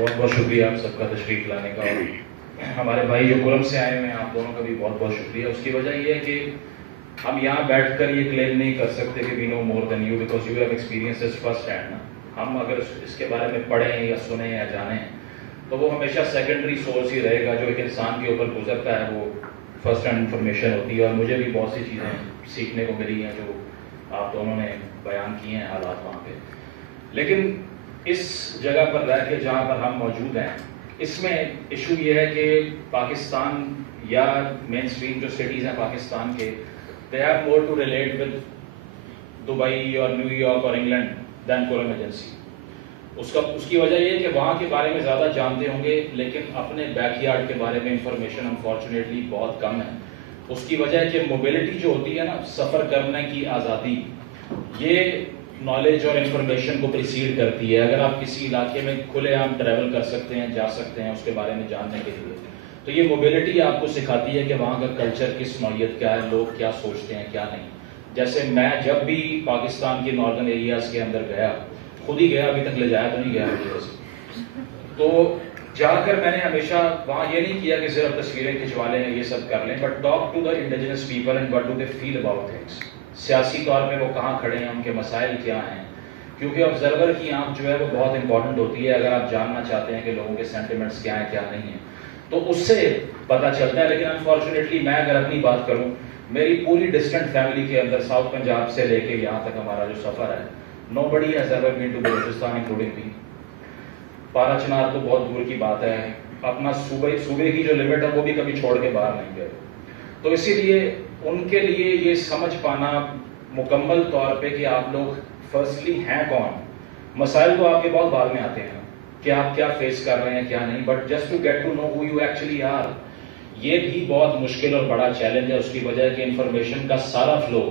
بہت بہت شکریہ آپ سب کا تشریف لانے کا. ہمارے بھائی جو کرم سے آئے ہوئے ہیں آپ دونوں کا بھی بہت بہت شکریہ. اس کی وجہ یہ ہے کہ ہم یہاں بیٹھ کر یہ کلیم نہیں کر سکتے کہ we know more than you because you have experiences first hand نا. ہم اگر اس کے بارے میں پڑھیں یا سنیں یا جانیں تو وہ ہمیشہ سیکنڈری سورس ہی رہے گا. جو ایک انسان کے اوپر گزرتا ہے وہ فرسٹ ہینڈ انفارمیشن ہوتی ہے. اور مجھے بھی بہت سی چیزیں سیکھنے کو ملی ہیں جو آپ دونوں نے بیان کیے ہیں حالات وہاں پہ. لیکن اس جگہ پر رہ کے جہاں پر ہم موجود ہیں اس میں ایشو یہ ہے کہ پاکستان یا مین اسٹریم جو سٹیز ہیں پاکستان کے they have more to relate with Dubai اور نیو یارک اور انگلینڈ دین کولم ایجنسی. اس کی وجہ یہ ہے کہ وہاں کے بارے میں زیادہ جانتے ہوں گے لیکن اپنے بیک یارڈ کے بارے میں انفارمیشن انفارچونیٹلی بہت کم ہے. اس کی وجہ ہے کہ موبلٹی جو ہوتی ہے نا سفر کرنے کی آزادی یہ نالج اور انفارمیشن کو پریسیڈ کرتی ہے. اگر آپ کسی علاقے میں کھلے عام ٹریول کر سکتے ہیں جا سکتے ہیں اس کے بارے میں جاننے کے لیے تو یہ موبلٹی آپ کو سکھاتی ہے کہ وہاں کا کلچر کس نوعیت کا ہے, لوگ کیا سوچتے ہیں کیا نہیں. جیسے میں جب بھی پاکستان کے ناردرن ایریاز کے اندر گیا خود ہی گیا, ابھی تک لے جایا تو نہیں گیا ویسے, تو جا کر میں نے ہمیشہ وہاں یہ نہیں کیا کہ صرف تصویریں کھنچوا لیں یہ سب کر لیں but talk to the indigenous people and what do they feel about things. سیاسی طور پہ وہ کہاں کھڑے ہیں, ان کے مسائل کیا ہیں, کیونکہ آبزرور کی آنکھ جو ہے وہ بہت امپورٹنٹ ہوتی ہے اگر آپ جاننا چاہتے ہیں کہ لوگوں کے سینٹیمنٹس کیا ہیں کیا نہیں ہیں تو اس سے پتہ چلتا ہے. لیکن انفارچونیٹلی میں اگر اپنی بات کروں میری پوری ڈسٹنٹ فیملی کے اندر ساؤتھ پنجاب سے لے کے یہاں تک ہمارا جو سفر ہے nobody has ever been to Balochistan including me. پارا چنار تو بہت دور کی بات ہے, اپنا صوبے کی جو لمٹ ہے وہ بھی کبھی چھوڑ کے باہر نہیں گئے. تو اسی لیے ان کے لیے یہ سمجھ پانا مکمل طور پہ کہ آپ لوگ فرسٹلی ہیں کون, مسائل تو آپ کے بہت بعد میں آتے ہیں کہ آپ کیا فیس کر رہے ہیں کیا نہیں, but just to get to know who you actually are یہ بھی بہت مشکل اور بڑا چیلنج ہے. اس کی وجہ ہے کہ انفارمیشن کا سارا فلو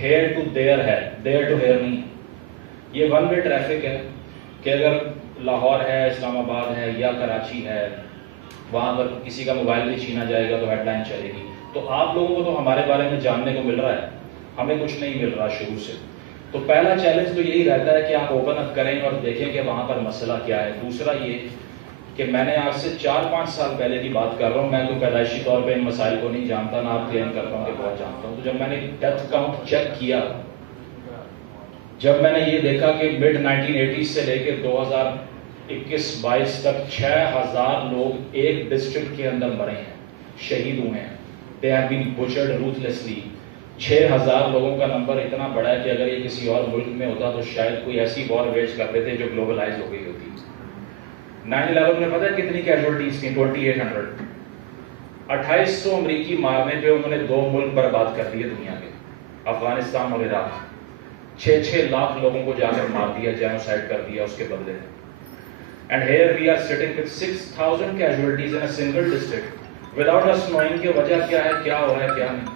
ہیئر ٹو دیئر ہے, دیئر ٹو ہیئر نہیں. یہ ون وے ٹریفک ہے کہ اگر لاہور ہے, اسلام آباد ہے یا کراچی ہے, وہاں پر کسی کا موبائل بھی چھینا جائے گا تو ہیڈ لائن چلے گی. تو آپ لوگوں کو تو ہمارے بارے میں جاننے کو مل رہا ہے, ہمیں کچھ نہیں مل رہا شروع سے. تو پہلا چیلنج تو یہی رہتا ہے کہ آپ اوپن اپ کریں اور دیکھیں کہ وہاں پر مسئلہ کیا ہے. دوسرا یہ کہ میں نے آج سے 4-5 سال پہلے کی بات کر رہا ہوں, میں تو پیدائشی طور پہ ان مسائل کو نہیں جانتا, نہ آپ کلیم کرتا ہوں کہ بہت جانتا ہوں. تو جب میں نے ڈیتھ کاؤنٹ چیک کیا, جب میں نے یہ دیکھا کہ مڈ 1980 سے لے کے 2021-22 تک 6000 لوگ ایک ڈسٹرکٹ کے اندر مرے ہیں, شہید ہوئے ہیں. They have been butchered ruthlessly. 6000 لوگوں کا نمبر اتنا بڑا ہے کہ اگر یہ کسی اور ملک میں ہوتا تو شاید کوئی ایسی وار ویج کرتے تھے جو گلوبلائز ہو گئی ہوتی. 9/11 میں پتہ ہے کتنی کیجولٹیز تھیں؟ 2800. 2800 امریکی مارنے پہ انہوں نے 2 ملک برباد کر دیے دنیا کے, افغانستان اور عراق. 6 لاکھ لوگوں کو جا کر مار دیا, جینوسائیڈ کر دیا اس کے بدلے میں. And here we are sitting with 6000 casualties in a single district without اس نوئنگ کہ وجہ کیا ہے, کیا ہو رہا ہے کیا نہیں.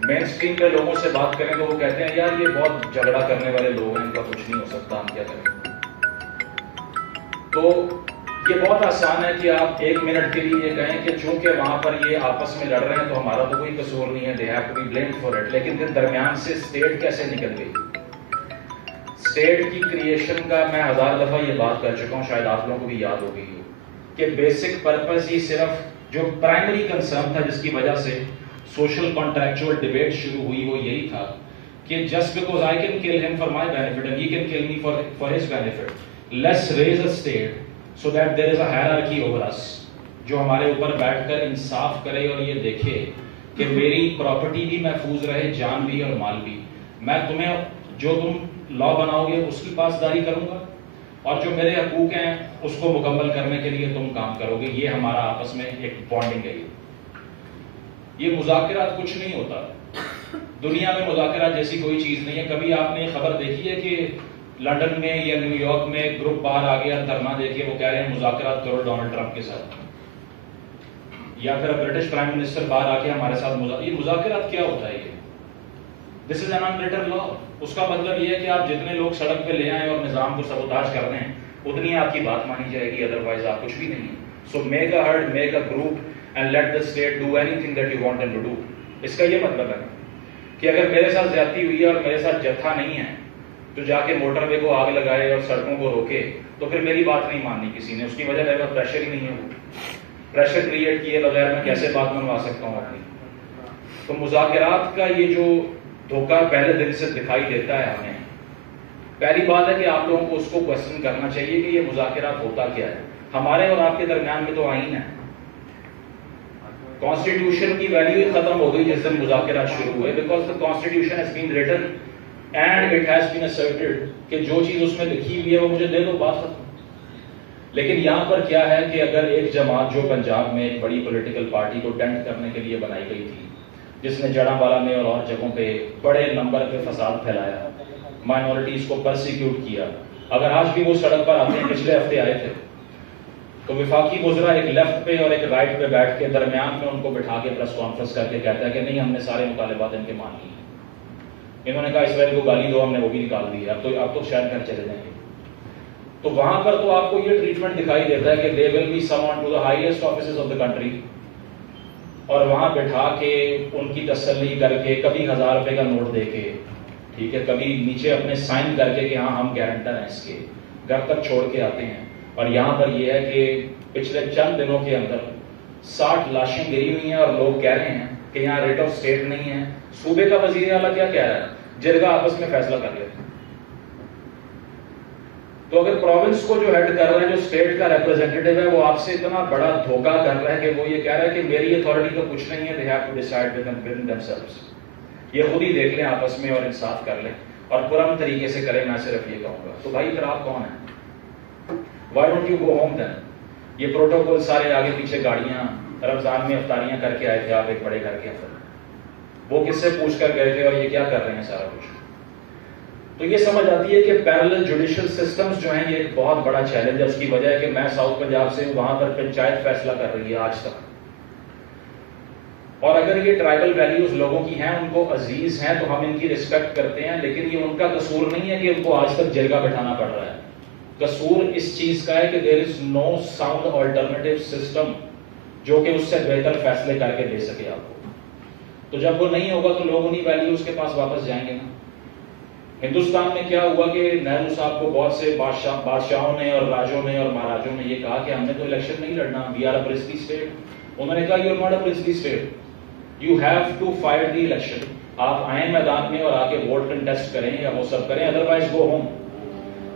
مین اسٹریم پہ لوگوں سے بات کریں تو وہ کہتے ہیں یار یہ بہت جھگڑا کرنے والے لوگ ہیں, ان کا کچھ نہیں ہو سکتا, ہم کیا کریں. تو یہ بہت آسان ہے کہ آپ 1 منٹ کے لیے یہ کہیں کہ چونکہ وہاں پر یہ آپس میں لڑ رہے ہیں تو ہمارا تو کوئی قصور نہیں ہے, they have to be blamed for it. لیکن پھر درمیان سے اسٹیٹ کیسے نکل گئی؟ اسٹیٹ کی کریشن کا میں 1000 دفعہ یہ بات کر چکا ہوں, شاید آپ لوگوں کو بھی یاد ہو گئی ہو کہ بیسک پرپز ہی صرف جو پرائمری کنسرن تھا جس کی وجہ سے سوشل کانٹریکچوئل ڈیبیٹ شروع ہوئی وہ یہی تھا کہ جسٹ بیکاز آئی کین کل ہم for my benefit and he can کل me for his benefit, let's raise a state so that there is a hierarchy over us, جو ہمارے اوپر بیٹھ کر انصاف کرے اور یہ دیکھے کہ میری پراپرٹی بھی محفوظ رہے, جان بھی اور مال بھی. میں تمہیں جو تم لا بناؤ گے اس کی پاسداری کروں گا اور جو میرے حقوق ہیں اس کو مکمل کرنے کے لیے تم کام کرو گے. یہ ہمارا آپس میں ایک بانڈنگ ہے. یہ مذاکرات کچھ نہیں ہوتا دنیا میں, مذاکرات جیسی کوئی چیز نہیں ہے. کبھی آپ نے خبر دیکھی ہے کہ لنڈن میں یا نیو یارک میں گروپ باہر آ گیا دھرنا دے کے وہ کہہ رہے ہیں مذاکرات کرو ڈونلڈ ٹرمپ کے ساتھ, یا پھر برٹش پرائم منسٹر باہر آ کے ہمارے ساتھ یہ مذاکرات کیا ہوتا ہے؟ یہ دس از این انریٹن لا. اس کا مطلب یہ ہے کہ آپ جتنے لوگ سڑک پہ لے آئیں اور نظام کو سبوتاژ کر دیں اتنی آپ کی بات مانی جائے گی, ادروائز آپ کچھ بھی نہیں ہے. So make a herd, make a group and let the state do any thing that you want them to do. اس کا یہ مطلب ہے کہ اگر میرے ساتھ زیادتی ہوئی ہے اور میرے ساتھ جتھا نہیں ہے تو جا کے موٹر وے کو آگ لگائے اور سڑکوں کو روکے، تو پھر میری بات نہیں ماننی کسی نے، اس کی وجہ میرے پاس پریشر ہی نہیں ہے، وہ پریشر کریٹ کیے بغیر میں کیسے بات منوا سکتا ہوں اپنی؟ تو مذاکرات کا یہ جو دھوکہ پہلے دن سے دکھائی دیتا ہے ہمیں، پہلی بات ہے کہ آپ لوگوں کو اس کو کوشچن کرنا چاہیے کہ یہ مذاکرات ہوتا کیا ہے۔ ہمارے اور آپ کے درمیان میں تو آئین ہے، کانسٹیٹیوشن کی ویلیو ہی ختم ہو گئی جس دن مذاکرات شروع ہوئے، because the constitution has been written and it has been asserted کہ جو چیز اس میں لکھی ہوئی ہے وہ مجھے دے دو، بات ختم۔ لیکن یہاں پر کیا ہے کہ اگر ایک جماعت جو پنجاب میں ایک بڑی پولیٹیکل پارٹی کو ڈنٹ کرنے کے لیے بنائی گئی تھی، جس نے جڑاں والا میں اور جگہوں پہ بڑے نمبر پہ فساد پھیلایا، مائنورٹیز کو پرسیکیوٹ کیا، اگر آج بھی وہ سڑک پر آتے ہیں، پچھلے ہفتے آئے تھے، تو وفاقی وزراء ایک لیفٹ پہ اور ایک رائٹ پہ بیٹھ کے درمیان میں ان کو بٹھا کے پریس کانفرنس کر کے کہتا ہے کہ نہیں، ہم نے سارے مطالبات ان کے مان لیے۔ انہوں نے کہا اسرائیل کو گالی دو، ہم نے وہ بھی نکال دی، اب تو شاید گھر چلے جائیں گے۔ تو وہاں پر تو آپ کو یہ ٹریٹمنٹ دکھائی دیتا ہے کہ they will be summoned to the highest offices of the country، اور وہاں بٹھا کے ان کی تسلی کر کے، کبھی 1000 روپے کا نوٹ دے کے، ٹھیک ہے، کبھی نیچے اپنے سائن کر کے کہ ہاں ہم گارنٹر ہیں اس کے، گھر تک چھوڑ کے آتے ہیں۔ اور یہاں پر یہ ہے کہ پچھلے چند دنوں کے اندر 60 لاشیں گری ہوئی ہیں، اور لوگ کہہ رہے ہیں کہ یہاں ریٹ آف اسٹیٹ نہیں ہے۔ صوبے کا وزیر اعلیٰ کیا کہہ رہا ہے؟ جرگہ آپس میں فیصلہ کر لیتے ہیں۔ تو اگر پروونس کو جو ہیڈ کر رہا ہے، جو اسٹیٹ کا ریپرزینٹیٹیو ہے، وہ آپ سے اتنا بڑا دھوکہ کر رہا ہے کہ وہ یہ کہہ رہا ہے کہ میری اتھارٹی تو کچھ نہیں ہے، they have to decide within themselves، یہ خود ہی دیکھ لیں آپس میں اور انصاف کر لیں اور پرامن طریقے سے کریں، میں صرف یہ کہوں گا۔ تو بھائی پھر آپ کون ہیں؟ why don't you go home then؟ یہ پروٹوکول سارے آگے پیچھے گاڑیاں، رمضان میں افطاریاں کر کے آئے تھے آپ ایک بڑے گھر کے اندر، وہ کس سے پوچھ کر گئے تھے اور یہ کیا کر رہے ہیں سارا کچھ؟ تو یہ سمجھ آتی ہے کہ پیرلل جوڈیشل سسٹمز جو ہیں یہ ایک بہت بڑا چیلنج ہے۔ اس کی وجہ ہے کہ میں ساؤتھ پنجاب سے ہوں، وہاں پر پنچایت فیصلہ کر رہی ہے آج تک، اور اگر یہ ٹرائبل ویلیوز لوگوں کی ہیں، ان کو عزیز ہیں، تو ہم ان کی رسپیکٹ کرتے ہیں، لیکن یہ ان کا قصور نہیں ہے کہ ان کو آج تک جرگہ بٹھانا پڑ رہا ہے۔ قصور اس چیز کا ہے کہ دیر از نو ساؤنڈ آلٹرنیٹیو سسٹم جو کہ اس سے بہتر فیصلے کر کے دے سکے آپ کو۔ تو جب وہ نہیں ہوگا تو لوگ انہی ویلیوز کے پاس واپس جائیں گے نا۔ ہندوستان میں کیا ہوا کہ نہرو صاحب کو بہت سے بادشاہوں نے اور راجوں نے اور مہاراجوں نے یہ کہا کہ ہم نے تو الیکشن نہیں لڑنا، we are a princely state. انہوں نے کہا you are not a princely state, you have to fight the election. آپ آئیں میدان میں اور آ کے ووٹ کنٹیسٹ کریں یا وہ سب کریں، ادروائز گو ہوم۔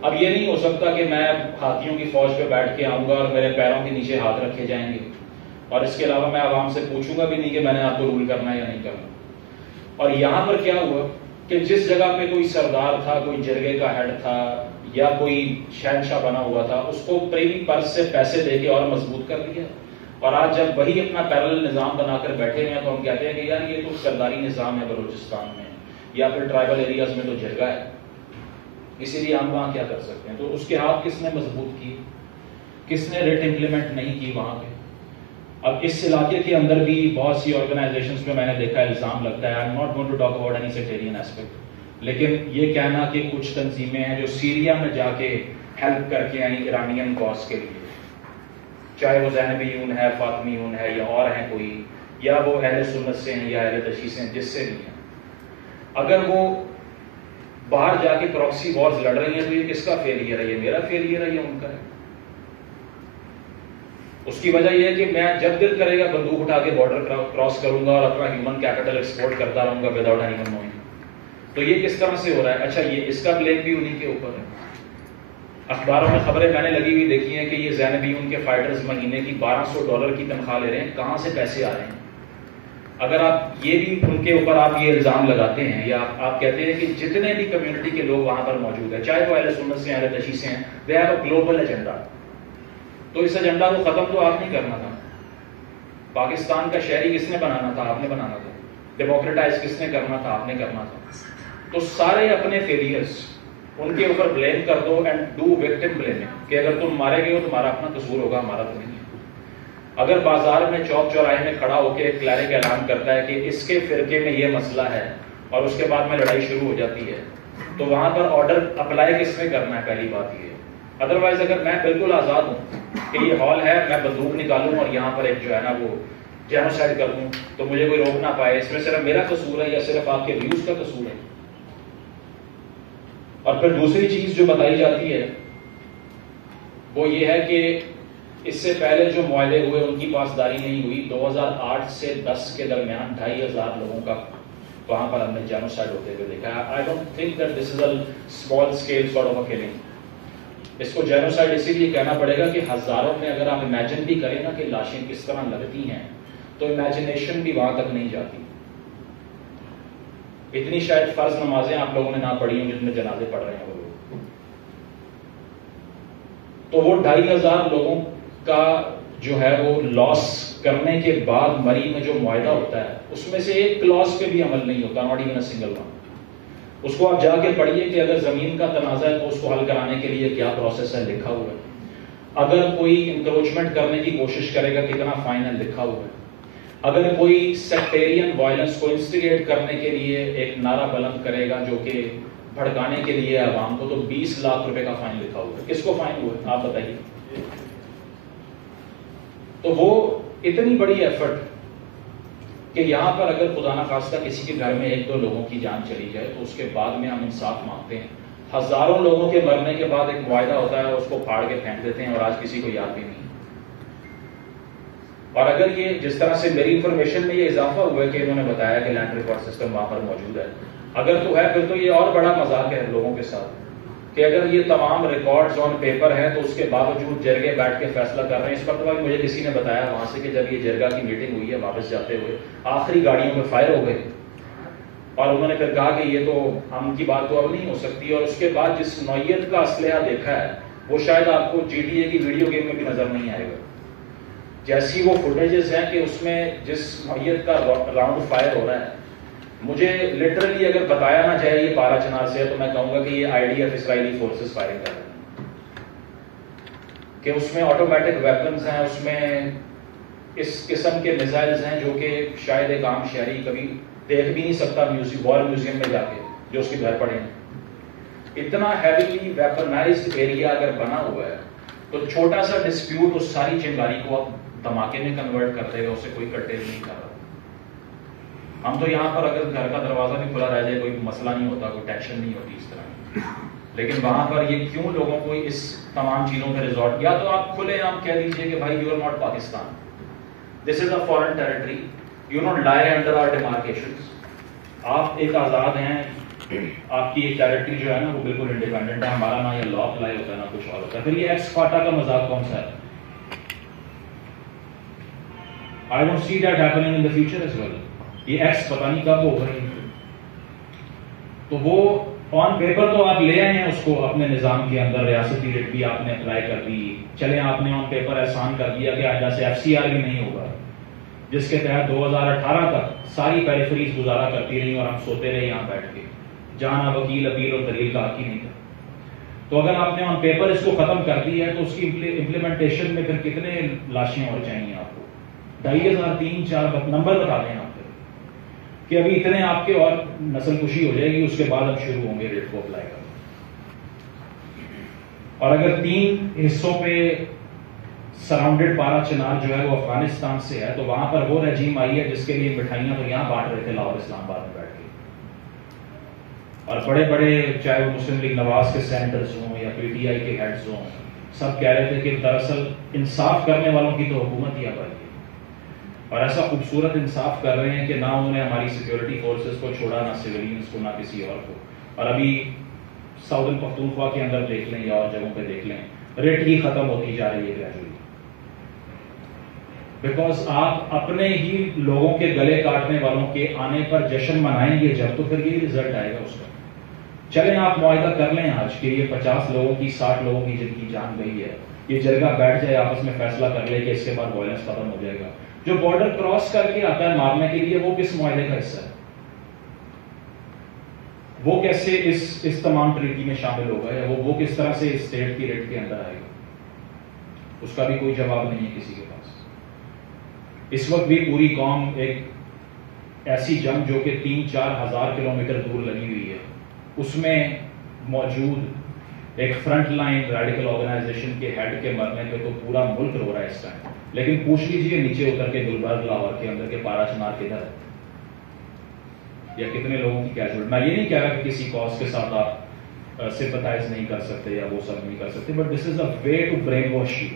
اب یہ نہیں ہو سکتا کہ میں ہاتھیوں کی فوج پہ بیٹھ کے آؤں گا اور میرے پیروں کے نیچے ہاتھ رکھے جائیں گے، اور اس کے علاوہ میں عوام سے پوچھوں گا بھی نہیں کہ میں نے آپ کو رول کرنا ہے یا نہیں کرنا۔ اور یہاں پر کیا ہوا کہ جس جگہ پہ کوئی سردار تھا، کوئی جرگے کا ہیڈ تھا یا کوئی شہنشاہ بنا ہوا تھا، اس کو پریوی پرس سے پیسے دے کے اور مضبوط کر دیا، اور آج جب وہی اپنا پیرلل نظام بنا کر بیٹھے ہیں تو ہم کہتے ہیں کہ یار یہ تو سرداری نظام ہے بلوچستان میں، یا پھر ٹرائبل ایریاز میں تو جرگہ ہے، اسی لیے ہم وہاں کیا کر سکتے ہیں۔ تو اس کے ہاتھ کس نے مضبوط کی؟ کس نے ریٹ امپلیمنٹ نہیں کی وہاں پہ؟ اب اس علاقے کے اندر بھی بہت سی آرگنائزیشنز میں نے دیکھا الزام لگتا ہے، I am not going to talk about any sectarian aspect, لیکن یہ کہنا کہ کچھ تنظیمیں ہیں جو سیریا میں جا کے ہیلپ کر کے آئیں ایرانین کاز کے لیے، چاہے وہ زینبیون ہے، فاطمیون ہے، یا اور ہیں کوئی، یا وہ اہل سنت سے ہیں یا اہل تشیع سے ہیں، جس سے بھی ہیں، اگر وہ باہر جا کے پراکسی وارز لڑ رہی ہیں تو یہ کس کا فیلئر ہے؟ یہ میرا فیلئر ہے یا ان کا ہے؟ اس کی وجہ یہ ہے کہ میں جب دل کرے گا بندوق اٹھا کے بارڈر کراس کروں گا اور اپنا ہیومن کیپٹل ایکسپورٹ کرتا رہوں گا وداؤٹ اینی ون نوئنگ۔ تو یہ کس طرح سے ہو رہا ہے؟ اچھا یہ اس کا بلیم بھی انہی کے اوپر ہے۔ اخباروں میں خبریں میں نے لگی ہوئی دیکھی ہیں کہ یہ زینبیون کے فائٹرز مہینے کی $1200 کی تنخواہ لے رہے ہیں، کہاں سے پیسے آ رہے ہیں؟ اگر آپ یہ بھی ان کے اوپر آپ یہ الزام لگاتے ہیں یا آپ کہتے ہیں کہ جتنے بھی کمیونٹی کے لوگ وہاں پر موجود ہیں، چاہے وہ اہل سنت سے اہل تشیع سے ہیں، they have a global agenda, تو اس ایجنڈا کو ختم تو آپ نہیں کرنا تھا۔ پاکستان کا شہری کس نے بنانا تھا؟ آپ نے بنانا تھا۔ ڈیموکریٹائز کس نے کرنا تھا؟ آپ نے کرنا تھا۔ تو سارے اپنے فیلئرز ان کے اوپر بلیم کر دو اینڈ ڈو وکٹم بلیمنگ، کہ اگر تم مارے گئے ہو تمہارا اپنا قصور ہوگا، ہمارا تو نہیں ہے۔ اگر بازار میں چوک چوراہے میں کھڑا ہو کے ایک کلیرک اعلان کرتا ہے کہ اس کے فرقے میں یہ مسئلہ ہے، اور اس کے بعد میں لڑائی شروع ہو جاتی ہے، تو وہاں پر آرڈر اپلائی کس نے کرنا ہے؟ پہلی بات یہ ہے۔ ادروائز اگر میں بالکل آزاد ہوں کہ یہ ہال ہے، میں بندوق نکالوں اور یہاں پر ایک جو ہے نا وہ جینوسائیڈ کر دوں، تو مجھے کوئی روک نہ پائے، اس میں صرف میرا قصور ہے یا صرف آپ کے ویوز کا قصور ہے؟ اور پھر دوسری چیز جو بتائی جاتی ہے وہ یہ ہے کہ اس سے پہلے جو معاہدے ہوئے ان کی پاسداری نہیں ہوئی. 2008 سے 10 کے درمیان 2500 لوگوں کا وہاں پر ہم نے جینوسائڈ ہوتے ہوئے دیکھا ہے. I don't think that this is a small scale sort of a killing. اس کو جینوسائڈ اسی لیے کہنا پڑے گا کہ ہزاروں میں اگر آپ امیجن بھی کریں نا کہ لاشیں کس طرح لگتی ہیں تو امیجنیشن بھی وہاں تک نہیں جاتی. اتنی شاید فرض نمازیں آپ لوگوں نے نہ پڑھی ہوں جتنے جنازے پڑھ رہے ہیں وہ لوگ. تو وہ 2500 لوگوں کا جو ہے وہ لاس کرنے کے بعد مری میں جو معاہدہ ہوتا ہے اس میں سے ایک کلاس پہ بھی عمل نہیں ہوتا, not even a single one. اس کو آپ جا کے پڑھیے کہ اگر زمین کا تنازع ہے تو اس کو حل کرانے کے لیے کیا پروسیس ہے لکھا ہوا ہے. اگر کوئی انکروچمنٹ کرنے کی کوشش کرے گا کتنا فائن ہے لکھا ہوا ہے. اگر کوئی سیکٹیرین وائلنس کو انسٹیگیٹ کرنے کے لیے ایک نعرہ بلند کرے گا جو کہ بھڑکانے کے لیے عوام کو, تو 20 لاکھ روپے کا فائن لکھا ہوا ہے. کس کو فائن ہوا ہے آپ بتائیے. تو وہ اتنی بڑی ایفرٹ کہ یہاں پر اگر خدا نخواستہ کسی کے گھر میں 1-2 لوگوں کی جان چلی جائے تو اس کے بعد میں ہم انصاف مانگتے ہیں. ہزاروں لوگوں کے مرنے کے بعد ایک معاہدہ ہوتا ہے, اس کو پھاڑ کے پھینک دیتے ہیں اور آج کسی کو یاد بھی نہیں. اور اگر یہ جس طرح سے میری انفارمیشن میں یہ اضافہ ہوا ہے کہ انہوں نے بتایا کہ لینڈ ریکارڈ سسٹم وہاں پر موجود ہے, اگر تو ہے پھر تو یہ اور بڑا مذاق ہے لوگوں کے ساتھ کہ اگر یہ تمام ریکارڈز آن پیپر ہیں تو اس کے باوجود جرگے بیٹھ کے فیصلہ کر رہے ہیں. اس پر تو مجھے کسی نے بتایا وہاں سے کہ جب یہ جرگا کی میٹنگ ہوئی ہے واپس جاتے ہوئے آخری گاڑیوں میں فائر ہو گئے اور انہوں نے پھر کہا کہ یہ تو ہم کی بات تو اب نہیں ہو سکتی. اور اس کے بعد جس نوعیت کا اسلحہ دیکھا ہے وہ شاید آپ کو GTA کی ویڈیو گیم میں بھی نظر نہیں آئے گا. جیسی وہ فوٹیجز ہیں کہ اس میں جس نوعیت کا راؤنڈ فائر ہو رہا ہے, مجھے لٹرلی اگر بتایا نہ جائے یہ 12 چنار سے ہے تو میں کہوں گا کہ یہ IDF اسرائیلی فورسز فائرنگ کر رہے ہیں. کہ اس میں آٹومیٹک ویپنز ہیں, اس میں اس قسم کے میزائلز ہیں جو کہ شاید ایک عام شہری کبھی دیکھ بھی نہیں سکتا وار میوزیم میں جا کے جو اس کے گھر پڑے ہیں. اتنا ہیویلی ویپنائزڈ ایریا اگر بنا ہوا ہے تو چھوٹا سا ڈسپیوٹ اس ساری چنگاری کو آپ دھماکے میں کنورٹ کر دے گا, اسے کوئی کنٹین نہیں کر رہا. ہم تو یہاں پر اگر گھر کا دروازہ بھی کھلا رہ جائے کوئی مسئلہ نہیں ہوتا, کوئی ٹینشن نہیں ہوتی اس طرح. لیکن وہاں پر یہ کیوں لوگوں کو اس تمام چیزوں پہ ریزورٹ, یا تو آپ کھلے عام کہہ دیجئے کہ بھائی you are not Pakistan, this is a foreign territory, you not lie under our demarcations. آپ ایک آزاد ہیں, آپ کی یہ ٹیریٹری جو ہے نا وہ بالکل انڈیپینڈنٹ ہے. ہمارا نہ یہ لا اپلائی ہوتا ہے نہ کچھ اور ہوتا ہے. پھر یہ ایکس فاٹا کا مذاق کون سا ہے؟ I don't see that happening in the future as well. یہ ایکس پتہ نہیں کب ہو رہی ہے. تو وہ آن پیپر تو آپ لے آئے ہیں اس کو اپنے نظام کے اندر, ریاستی ریٹ بھی آپ نے اپلائی کر دی, چلیں آپ نے آن پیپر احسان کر دیا کہ آئندہ سے FCR بھی نہیں ہوگا, جس کے تحت 2018 تک ساری پیریفریز گزارا کرتی رہی اور ہم سوتے رہے یہاں بیٹھ کے, جہاں نہ وکیل اپیل اور دلیل کا حق ہی نہیں تھا. تو اگر آپ نے آن پیپر اس کو ختم کر دی ہے تو اس کی امپلیمنٹیشن میں پھر کتنے لاشیں اور چاہیے آپ کو؟ 2500 3-4 نمبر بتا دیں آپ کہ ابھی اتنے آپ کے اور نسل کشی ہو جائے گی, اس کے بعد اب شروع ہوں گے ریٹ کو اپلائی کرنا. اور اگر 3 حصوں پہ سراؤنڈڈ پارا چنار جو ہے وہ افغانستان سے ہے تو وہاں پر وہ رجیم آئی ہے جس کے لیے مٹھائیاں تو یہاں بانٹ رہے تھے لاہور اسلام آباد میں بیٹھ کے, اور بڑے بڑے چاہے وہ مسلم لیگ نواز کے سینٹرز ہوں یا PTI کے ہیڈز ہوں, سب کہہ رہے تھے کہ دراصل انصاف کرنے والوں کی تو حکومت ہی اب آئی ہے. اور ایسا خوبصورت انصاف کر رہے ہیں کہ نہ انہوں نے ہماری سیکیورٹی فورسز کو چھوڑا, نہ سویلینز کو, نہ کسی اور کو. اور ابھی ساؤدرن پختونخوا کے اندر دیکھ لیں یا اور جگہوں پہ دیکھ لیں, ریٹ ہی ختم ہوتی جا رہی ہے گریجولی. بیکاز آپ اپنے ہی لوگوں کے گلے کاٹنے والوں کے آنے پر جشن منائیں گے جب, تو پھر یہ رزلٹ آئے گا اس کا. چلیں آپ معاہدہ کر لیں آج کہ یہ 50 لوگوں کی 60 لوگوں کی جن کی جان گئی ہے, یہ جرگہ بیٹھ جائے آپس میں فیصلہ کر لے کہ اس کے بعد وائلنس ختم ہو جائے گا. جو بارڈر کراس کر کے آتا ہے مارنے کے لیے وہ کس معاہدے کا حصہ ہے؟ وہ کیسے اس تمام ٹریٹی میں شامل ہوگا, یا وہ کس طرح سے اسٹیٹ کی ریٹ کے اندر آئے گا؟ اس کا بھی کوئی جواب نہیں ہے کسی کے پاس. اس وقت بھی پوری قوم ایک ایسی جنگ جو کہ 3-4 ہزار کلومیٹر دور لگی ہوئی ہے اس میں موجود ایک فرنٹ لائن ریڈیکل آرگنائزیشن کے ہیڈ کے مرنے پہ تو پورا ملک رو رہا ہے اس ٹائم. لیکن پوچھ لیجیے نیچے اتر کے گلبرگ لاہور کے اندر کے پارا چنار کدھر ہے, یا کتنے لوگوں کی کیجویلٹی. میں یہ نہیں کہہ رہا کہ کسی کاز کے ساتھ آپ sympathize نہیں کر سکتے یا وہ سب نہیں کر سکتے, but this is a way to brainwash you,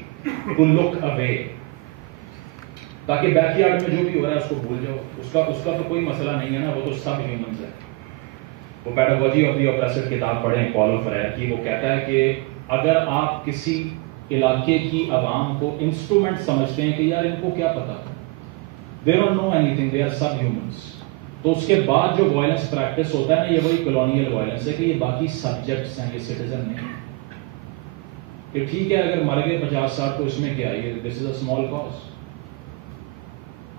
to look away, تاکہ بیک یارڈ میں جو بھی ہو رہا ہے اس کو بھول جاؤ. اس کا تو کوئی مسئلہ نہیں ہے نا, وہ تو سب ہیومنز ہیں. وہ پیڈاگوجی آف دی اوپریسر کتاب پڑھیں پالو فریر کی, وہ کہتا ہے کہ اگر آپ کسی علاقے کی عوام کو انسٹرومنٹ سمجھتے ہیں کہ یار ان کو کیا پتا, they don't know anything, they are sub humans, تو اس کے بعد جو وائلنس پریکٹس ہوتا ہے نا, یہ وہی کولونیل وائلنس ہے کہ یہ باقی سبجیکٹس ہیں, یہ سٹیزن نہیں. کہ ٹھیک ہے اگر مر گئے 50-60 تو اس میں کیا ہے, this is a small cause.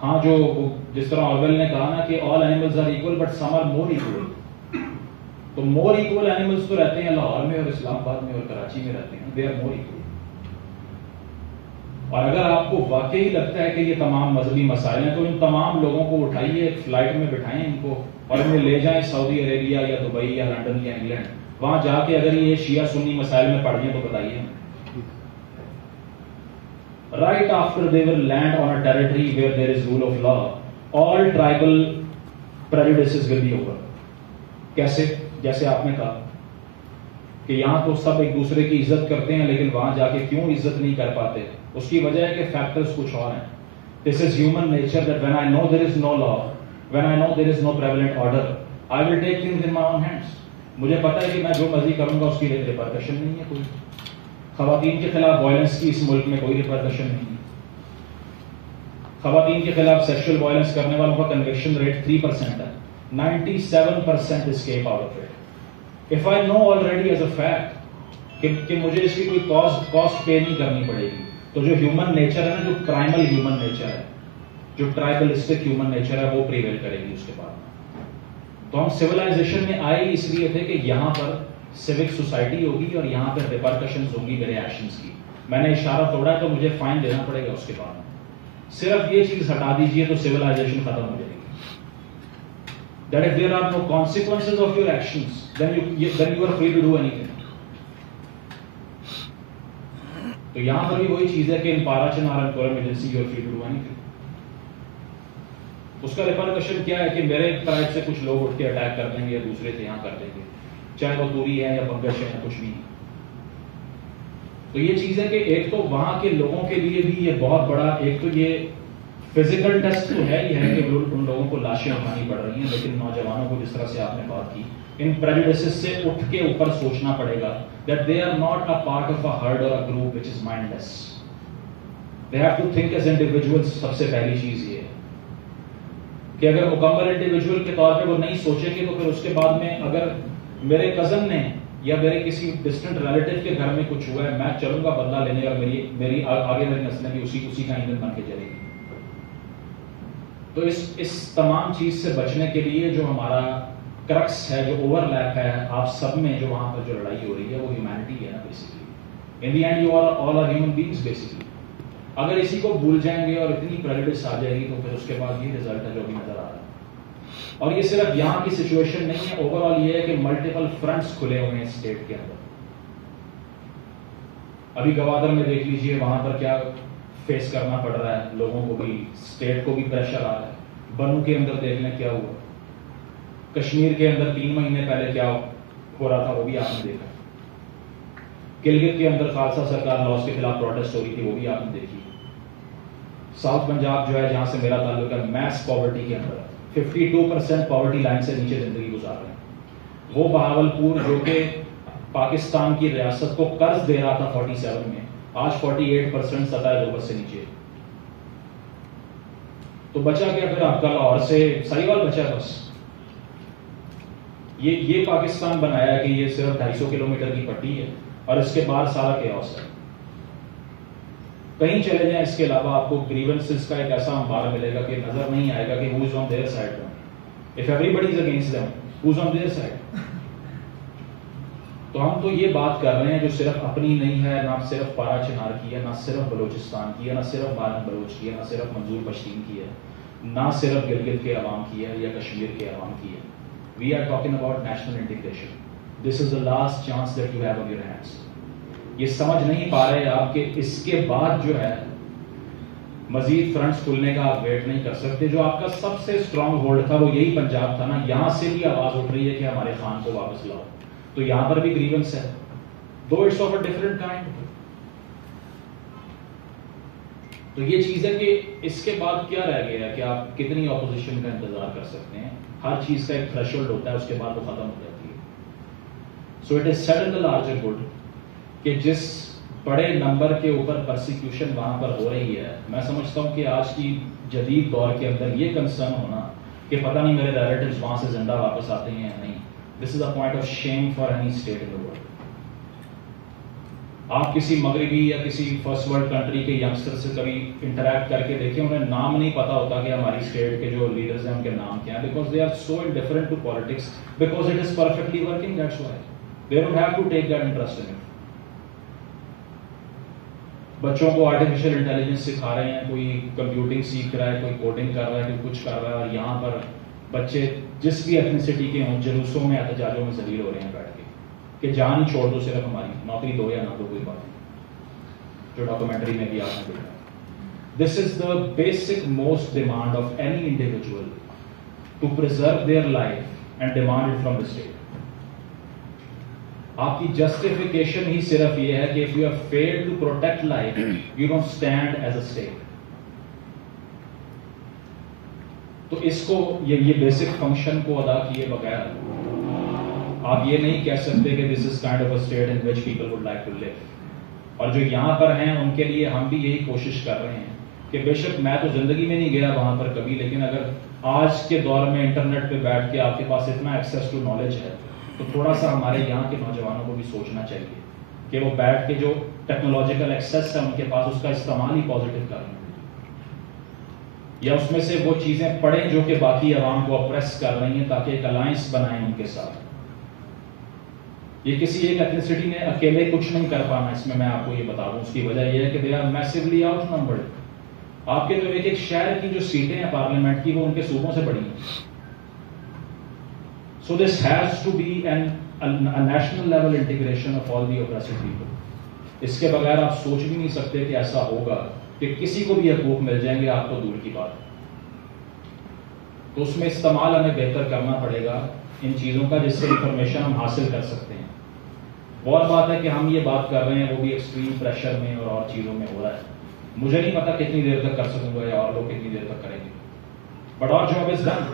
ہاں جو جس طرح آرویل نے کہا نا کہ all animals are equal but some are more equal, تو مور ایکول اینیملز تو رہتے ہیں لاہور میں اور اسلام آباد میں اور کراچی میں رہتے ہیں, دے آر مور ایکول. اور اگر آپ کو واقعی لگتا ہے کہ یہ تمام مذہبی مسائل ہیں تو ان تمام لوگوں کو اٹھائیے, فلائٹ میں بٹھائیں ان کو اور انہیں لے جائیں سعودی عربیہ یا دبئی یا لنڈن یا انگلینڈ, وہاں جا کے اگر یہ شیعہ سنی مسائل میں پڑھ گئے تو بتائیے. Right after they will land on a territory where there is rule of law, all tribal prejudices will be over. کیسے؟ جیسے آپ نے کہا کہ یہاں تو سب ایک دوسرے کی عزت کرتے ہیں لیکن وہاں جا کے کیوں عزت نہیں کر پاتے؟ اس کی وجہ ہے کہ فیکٹرز کچھ اور ہیں. This is human nature that when I know there is no law, when I know there is no prevalent order, I will take things in my own hands. مجھے پتہ ہے کہ میں جو مرضی کروں گا اس کی ریپرکشن نہیں ہے کوئی. خواتین کے خلاف وائلنس کی اس ملک میں کوئی ریپرکشن نہیں ہے. خواتین کے خلاف سیکشل وائلنس کرنے والوں کا کنوکشن ریٹ 3% ہے, 97% escape out of it. If I know already as a fact کہ مجھے اس کی کوئی کاسٹ پے نہیں کرنی پڑے گی, تو جو ہیومن نیچر ہے نا, جو پرائمل ہیومن نیچر ہے, جو ٹرائبلسٹک ہیومن نیچر ہے, وہ پریویل کرے گی اس کے بعد. تو ہم سویلائزیشن میں آئے اس لیے تھے کہ یہاں پر سیوک سوسائٹی ہوگی اور یہاں پر ریپرکشنز ہوں گی میرے ایکشنز کی. میں نے اشارہ توڑا ہے تو مجھے فائن دینا پڑے گا اس کے بعد. صرف یہ چیز ہٹا دیجئے تو سویلائزیشن ختم ہو جائے گی. That if there are no consequences of your actions, then you are free to do anything. تو یہاں پر بھی وہی چیز ہے کہ ان Parachinar Kurram agency you are free to do any تھنگ. اس کا ریپرکشن کیا ہے کہ میرے طرف سے کچھ لوگ اٹھ کے اٹیک کر دیں گے یا دوسرے سے یہاں کر دیں گے, چاہے وہ توری ہے یا بنگش ہے یا کچھ بھی. تو یہ چیز ہے کہ ایک تو وہاں کے لوگوں کے لیے بھی یہ بہت بڑا, ایک تو یہ فزیکل ٹیسٹ تو ہے ہی ہے کہ ان لوگوں کو لاشیں اٹھانی پڑ رہی ہیں, لیکن نوجوانوں کو جس طرح سے آپ نے بات کی, ان پریجوڈسز سے اٹھ کے اوپر سوچنا پڑے گا that they are not a part of a herd or a group which is mindless. They have to think as individuals. سب سے پہلی چیز یہ ہے کہ اگر مکمل انڈیویجول کے طور پہ وہ نہیں سوچیں گے تو پھر اس کے بعد میں اگر میرے کزن نے یا میرے کسی ڈسٹنٹ ریلیٹیو کے گھر میں کچھ ہوا ہے, میں چلوں گا بدلہ لینے اور میری آگے میری نسلیں بھی اسی کا ایندھن بن کے چلے گی. تو اس تمام چیز سے بچنے کے لیے جو ہمارا کرکس ہے, جو اوور لیپ ہے آپ سب میں, جو وہاں پر جو لڑائی ہو رہی ہے وہ ہیومینٹی ہے نا basically. In the end you all are human beings basically. اگر اسی کو بھول جائیں گے اور اتنی پریجوڈس آ جائے گی تو پھر اس کے بعد یہ رزلٹ ہے جو ابھی نظر آ رہا ہے. اور یہ صرف یہاں کی سچویشن نہیں ہے, اوور آل یہ ہے کہ ملٹیپل فرنٹس کھلے ہوئے ہیں اسٹیٹ کے اندر. ابھی گوادر میں دیکھ لیجئے وہاں پر کیا فیس کرنا پڑ رہا ہے لوگوں کو بھی, اسٹیٹ کو بھی پریشر آ رہا ہے. بنو کے اندر دیکھ لیں کیا ہوا, کشمیر کے اندر 3 مہینے پہلے کیا ہو رہا تھا وہ بھی آپ نے دیکھا. گلگت کے اندر خالصہ سرکار لاس کے خلاف پروٹیسٹ ہو رہی تھی, وہ بھی آپ نے دیکھی. ساؤتھ پنجاب جو ہے جہاں سے میرا تعلق ہے, میس پاورٹی کے اندر 52% پاورٹی لائن سے نیچے زندگی گزار رہے ہیں. وہ بہاولپور جو کہ پاکستان کی ریاست کو قرض دے رہا تھا 47 میں, آج 48% سطح دوبر سے نیچے. تو بچا کیا پھر آپ کا لاہور سے ساہیوال بچا بس. یہ پاکستان بنایا ہے کہ یہ صرف 250 کلومیٹر کی پٹی ہے اور اس کے باہر سارا کیوس ہے. کہیں چلے جائیں اس کے علاوہ آپ کو گریونسز کا ایک ایسا انبار ملے گا کہ نظر نہیں آئے گا کہ who is on their side. If everybody is against them, who is on their side. تو ہم تو یہ بات کر رہے ہیں جو صرف اپنی نہیں ہے, نہ صرف پارا چنار کی ہے, نہ صرف بلوچستان کی ہے, نہ صرف مارن بلوچ کی ہے, نہ صرف منظور پشتین کی ہے, نہ صرف گلگت کے عوام کی ہے یا کشمیر کے عوام کی ہے. We are talking about national integration. This is the last chance that you have on your hands. یہ سمجھ نہیں پا رہے آپ کہ اس کے بعد جو ہے مزید فرنٹس کھلنے کا آپ ویٹ نہیں کر سکتے. جو آپ کا سب سے اسٹرانگ ہولڈ تھا وہ یہی پنجاب تھا نا, یہاں سے بھی آواز اٹھ رہی ہے کہ ہمارے خان کو واپس لاؤ. تو یہاں پر بھی گریونس ہے, though it's of a different kind. تو یہ چیز ہے کہ اس کے بعد کیا رہ گیا ہے کہ آپ کتنی اپوزیشن کا انتظار کر سکتے ہیں. ہر چیز کا ایک تھریشولڈ ہوتا ہے, اس کے بعد وہ ختم ہو جاتی ہے. So it is set in the larger good کہ جس بڑے نمبر کے اوپر پرسیکیوشن وہاں پر ہو رہی ہے, میں سمجھتا ہوں کہ آج کی جدید دور کے اندر یہ کنسرن ہونا کہ پتہ نہیں میرے ریلیٹیوز وہاں سے زندہ واپس آتے ہیں یا نہیں, this is a point of shame for any state in the world. آپ کسی مغربی یا کسی فرسٹ ورلڈ کنٹری کے ینگسٹر سے کبھی انٹریکٹ کر کے دیکھیں, انہیں نام نہیں پتا ہوتا کہ ہماری اسٹیٹ کے جو لیڈرز ہیں ان کے نام کیا ہیں, because they are so indifferent to politics, because it is perfectly working, that's why they don't have to take that interest in it. بچوں کو آرٹیفیشیل انٹیلیجنس سکھا رہے ہیں, کوئی کمپیوٹنگ سیکھ رہا ہے, کوئی کوڈنگ کر رہا ہے, کوئی کچھ کر رہا ہے, اور یہاں پر بچے جس بھی ایتھنیسٹی کے ہوں جلوسوں میں احتجاجوں میں ذلیل ہو رہے ہیں بیٹھ کے کہ جان ہی چھوڑ دو, صرف ہماری نوکری دو یا نہ دو کوئی بات نہیں, جو ڈاکومنٹری میں بھی آپ نے دیکھا. This is the basic most demand of any individual to preserve their life and demand it from the state. آپ کی جسٹیفیکیشن ہی صرف یہ ہے کہ if you have failed to protect life, you don't stand as a state. تو اس کو یہ basic function کو ادا کیے بغیر آپ یہ نہیں کہہ سکتے کہ this is kind of a state in which people would like to live. اور جو یہاں پر ہیں ان کے لیے ہم بھی یہی کوشش کر رہے ہیں کہ بے شک میں تو زندگی میں نہیں گیا وہاں پر کبھی, لیکن اگر آج کے دور میں انٹرنیٹ پہ بیٹھ کے آپ کے پاس اتنا ایکسیس ٹو نالج ہے تو تھوڑا سا ہمارے یہاں کے نوجوانوں کو بھی سوچنا چاہیے کہ وہ بیٹھ کے جو ٹیکنالوجیکل ایکسیس ہے ان کے پاس اس کا استعمال ہی پازیٹیو کریں, یا اس میں سے وہ چیزیں پڑھیں جو کہ باقی عوام کو اپریس کر رہی ہیں, تاکہ ایک الائنس بنائیں ان کے ساتھ. یہ کسی ایک ایتھنیسٹی نے اکیلے کچھ نہیں کر پانا, اس میں آپ کو یہ بتا دوں. اس کی وجہ یہ ہے کہ دے آر میسیولی آؤٹ نمبرڈ. آپ کے جو ایک شہر کی جو سیٹیں ہیں پارلیمنٹ کی وہ ان کے صوبوں سے بڑی ہیں. So this has to be a national level integration of all the oppressed people. اس کے بغیر آپ سوچ بھی نہیں سکتے کہ ایسا ہوگا کہ کسی کو بھی حقوق مل جائیں گے, آپ کو دور کی بات. تو اس میں استعمال ہمیں بہتر کرنا پڑے گا ان چیزوں کا جس سے انفارمیشن ہم حاصل کر سکتے ہیں. اور بات ہے کہ ہم یہ بات کر رہے ہیں وہ بھی ایکسٹریم پریشر میں اور چیزوں میں ہو رہا ہے. مجھے نہیں پتا کتنی دیر تک کر سکوں گا یا اور لوگ کتنی دیر تک کریں گے, but our job is done.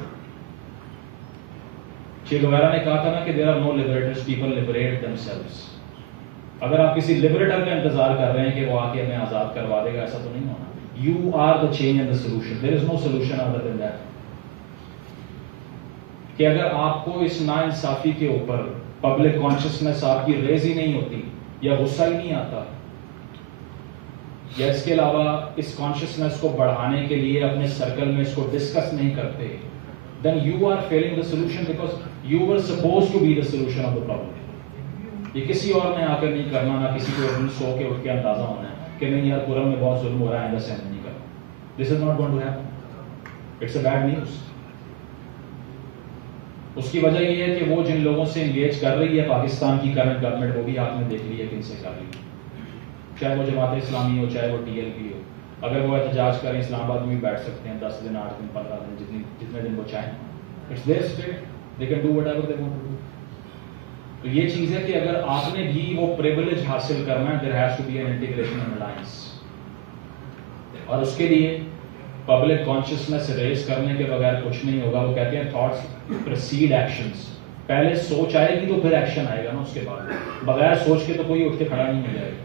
چے گویرا نے کہا تھا نا کہ there are no liberators, people liberate themselves. اگر آپ کسی لبریٹر کا انتظار کر رہے ہیں کہ وہ آ کے ہمیں آزاد کروا دے گا, ایسا تو نہیں ہونا. You are the change and the solution. There is no solution other than that. کہ اگر آپ کو اس ناانصافی کے اوپر پبلک کانشیسنس آپ کی ریز ہی نہیں ہوتی, یا غصہ ہی نہیں آتا, یا اس کے علاوہ اس کانشیسنس کو بڑھانے کے لیے اپنے سرکل میں اس کو ڈسکس نہیں کرتے, then you are failing the solution because you were supposed to be the solution of the problem. یہ کسی اور نے آ کر نہیں کرنا, نہ کسی کو سو کے اٹھ کے اندازہ ہونا ہے کہ نہیں یار پورم میں بہت ظلم ہو رہا ہے, آئندہ سے نہیں کرنا. This is not going to happen. It's a bad news. اس کی وجہ یہ ہے کہ وہ جن لوگوں سے انگیج کر رہی ہے پاکستان کی کرنٹ گورنمنٹ, وہ بھی آپ نے دیکھ لی ہے کن سے کر رہی ہے, چاہے وہ جماعت اسلامی ہو چاہے وہ TLP ہو. اگر وہ احتجاج کریں اسلام آباد میں بھی بیٹھ سکتے ہیں 10 دن 8 دن 15 دن جتنے دن وہ چاہیں. It's their state. They can do whatever they want to do. تو یہ چیز ہے کہ اگر آپ نے بھی وہ پریویلیج حاصل کرنا ہے, there has to be an integration and alliance. اور اس کے لیے پبلک کانشیسنس ریز کرنے کے بغیر کچھ نہیں ہوگا. وہ کہتے ہیں تھاٹس پریسیڈ ایکشنز. پہلے سوچ آئے گی تو پھر ایکشن آئے گا نا اس کے بعد. بغیر سوچ کے تو کوئی اٹھ کے کھڑا نہیں ہو جائے گا.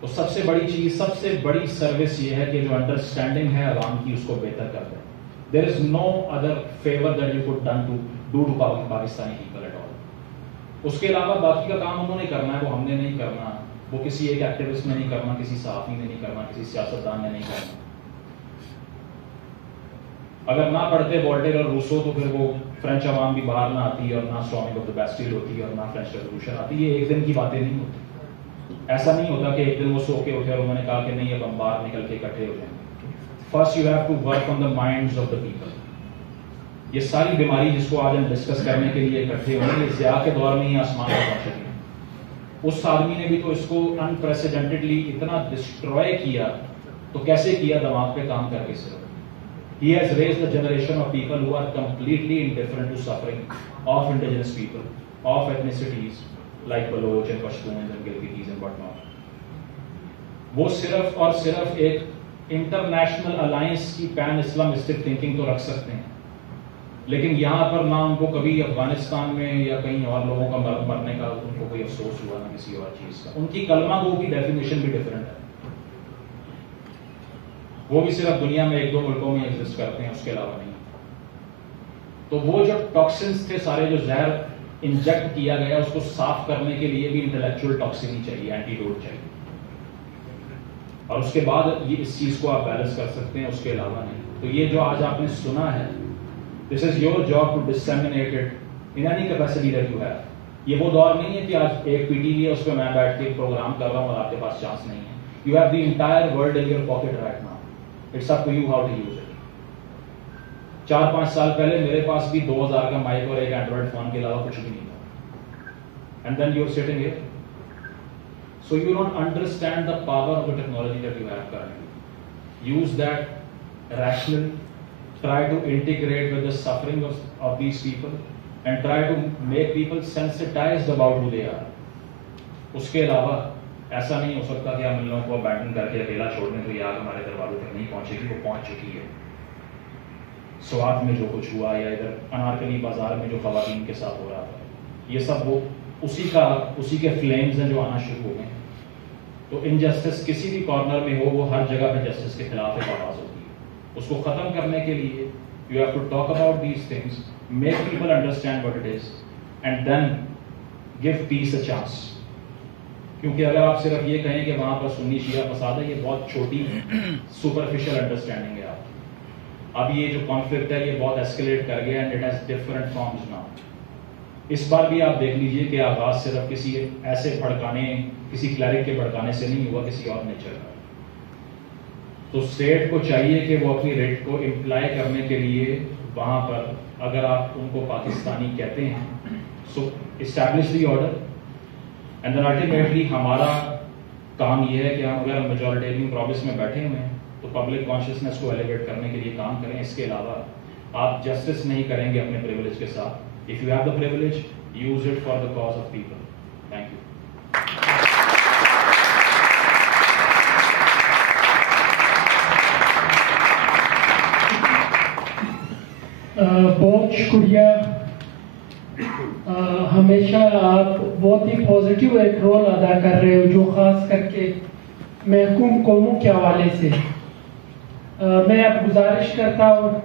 تو سب سے بڑی چیز, سب سے بڑی سروس یہ ہے کہ جو انڈرسٹینڈنگ ہے عوام کی اس کو بہتر کر دیں. There is no other favor that you could do to Pakistani people at all. اس کے علاوہ باقی کا کام انہوں نے کرنا ہے, وہ ہم نے نہیں کرنا, وہ کسی ایک ایکٹیوسٹ نے نہیں کرنا, کسی صحافی نے نہیں کرنا, کسی سیاستدان نے نہیں کرنا. اگر نہ پڑھتے وولٹیر اور روسو تو پھر وہ فرینچ عوام بھی باہر نہ آتی اور نہ اسٹارمنگ آف دا بیسٹیل ہوتی اور نہ فرینچ ریولوشن آتی. یہ ایک دن کی باتیں نہیں ہوتی. ایسا نہیں ہوتا کہ ایک دن وہ سو کے اٹھے اور انہوں نے کہا کہ نہیں اب ہم باہر نکل کے اکٹھے ہو جائیں. First you have to work on the minds of the people. یہ ساری بیماری جس کو آج ہم ڈسکس کرنے کے لیے اکٹھے ہوئے, یہ ضیاء کے دور میں ہی آسمان پر پہنچ گئی. اس آدمی نے بھی تو اس کو انپریسیڈنٹڈلی اتنا ڈسٹروائے کیا, تو کیسے کیا؟ دماغ پہ کام کر کے صرف. He has raised a generation of people who are completely indifferent to suffering of indigenous people, of ethnicities like Baloch and Pashtuns and Gilgits and whatnot. وہ صرف اور صرف ایک انٹرنیشنل الائنس کی پین اسلامسٹک تھنکنگ تو رکھ سکتے ہیں، لیکن یہاں پر نہ ان کو کبھی افغانستان میں یا کہیں اور لوگوں کا مرنے کا ان کو کوئی افسوس ہوا، نہ کسی اور چیز کا. ان کی کلمہ گو کی ڈیفینیشن بھی ڈفرینٹ ہے. وہ بھی صرف دنیا میں 1-2 ملکوں میں ایگزسٹ کرتے ہیں، اس کے علاوہ نہیں. تو وہ جو ٹاکسنس تھے سارے، جو زہر انجیکٹ کیا گیا، اس کو صاف کرنے کے لیے بھی انٹلیکچوئل ٹاکسن ہی چاہیے، اینٹیڈوٹ چاہیے. اور اس کے بعد یہ اس چیز کو آپ بیلنس کر سکتے ہیں، اس کے علاوہ نہیں. تو یہ جو آج آپ نے سنا ہے، this is your job to disseminate it in any capacity that you have. یہ وہ دور نہیں ہے کہ آج ایک پی ٹی وی ہے، اس پہ میں بیٹھ کے پروگرام کر رہا ہوں اور آپ کے پاس چانس نہیں ہے. You have the entire world in your pocket right now. It's up to you how to use it. 4-5 سال پہلے میرے پاس بھی 2000 کا مائک اور ایک اینڈرائڈ فون کے علاوہ کچھ بھی نہیں تھا. And then you are sitting here. So you don't understand the power of the technology that you have currently. Use that rationally. Try to integrate with the suffering of these people and try to make people sensitized about who they are. اس کے علاوہ ایسا نہیں ہو سکتا کہ ہم ان لوگوں کو abandon کر کے اکیلا چھوڑ دیں تو یہ آگ ہمارے دروازوں تک نہیں پہنچے گی. وہ پہنچ چکی ہے. سوات میں جو کچھ ہوا یا ادھر انارکلی بازار میں جو خواتین کے ساتھ ہو رہا تھا، یہ سب وہ اسی کے فلیمز ہیں جو آنا شروع ہو گئے. تو انجسٹس کسی بھی کارنر میں ہو، وہ ہر جگہ پہ جسٹس کے خلاف ایک آواز ہوتی ہے. اس کو ختم کرنے کے لیے you have to talk about these things, make people understand what it is and then give peace a chance. کیونکہ اگر آپ صرف یہ کہیں کہ وہاں پر سنی شیعہ فساد ہے، یہ بہت چھوٹی سپرفیشل انڈرسٹینڈنگ ہے. اب یہ جو کانفلکٹ ہے یہ بہت ایسکلیٹ کر گیا and it has different forms now. اس بار بھی آپ دیکھ لیجئے کہ آغاز صرف کسی ایسے کسی کلیرک کے بھڑکانے سے نہیں ہوا، کسی اور نیچر کا. تو اسٹیٹ کو چاہیے کہ وہ اپنی ریٹ کو امپلائی کرنے کے لیے وہاں پر اگر آپ ان کو پاکستانی کہتے ہیں، so establish the order. And then ultimately ہمارا کام یہ ہے کہ ہم اگر میجورٹیرین پروونس میں بیٹھے ہوئے ہیں تو پبلک کانشیسنیس کو ایلیویٹ کرنے کے لیے کام کریں. اس کے علاوہ آپ جسٹس نہیں کریں گے اپنے پریولیج کے ساتھ. If you have the privilege, use it for the cause of people. Thank you. بہت شکریہ. ہمیشہ آپ بہت ہی پازیٹیو ایک رول ادا کر رہے ہو، جو خاص کر کے محکوم قوموں کے حوالے سے. میں اب گزارش کرتا ہوں